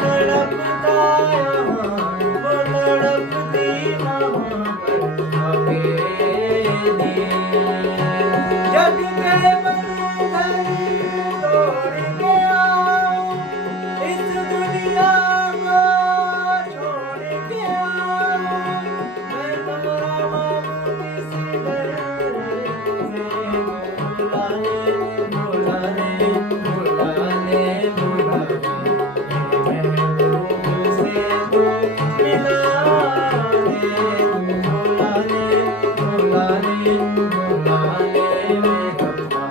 तड़पता यहाँ वो तड़पती वहाँ पर अकेली। जग के बंधन तोड़ के आओ, इस दुनिया को छोड़ के आओ। मैं तुम्हारा मांगू किसी दर से, बुला ले बुला ले बुला ले बुला ले, महबूब से तू मिला दे। बुला ले बुला ले बुला ले मेहब्बा,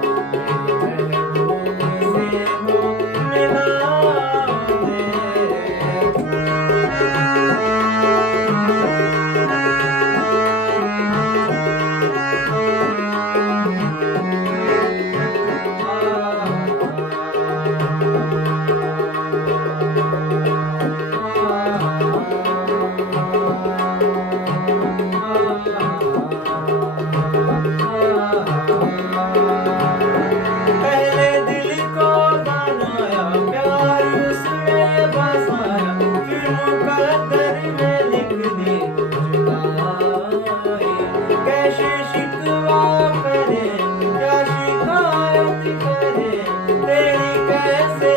महबूब से तू मिला दे। पहले दिल को बनाया, प्यार उसमें बसाया, फिर मुकद्दर में लिख दी जुदाई। कैसे शिकवा करे, क्या शिकायत करे, तेरी कैसे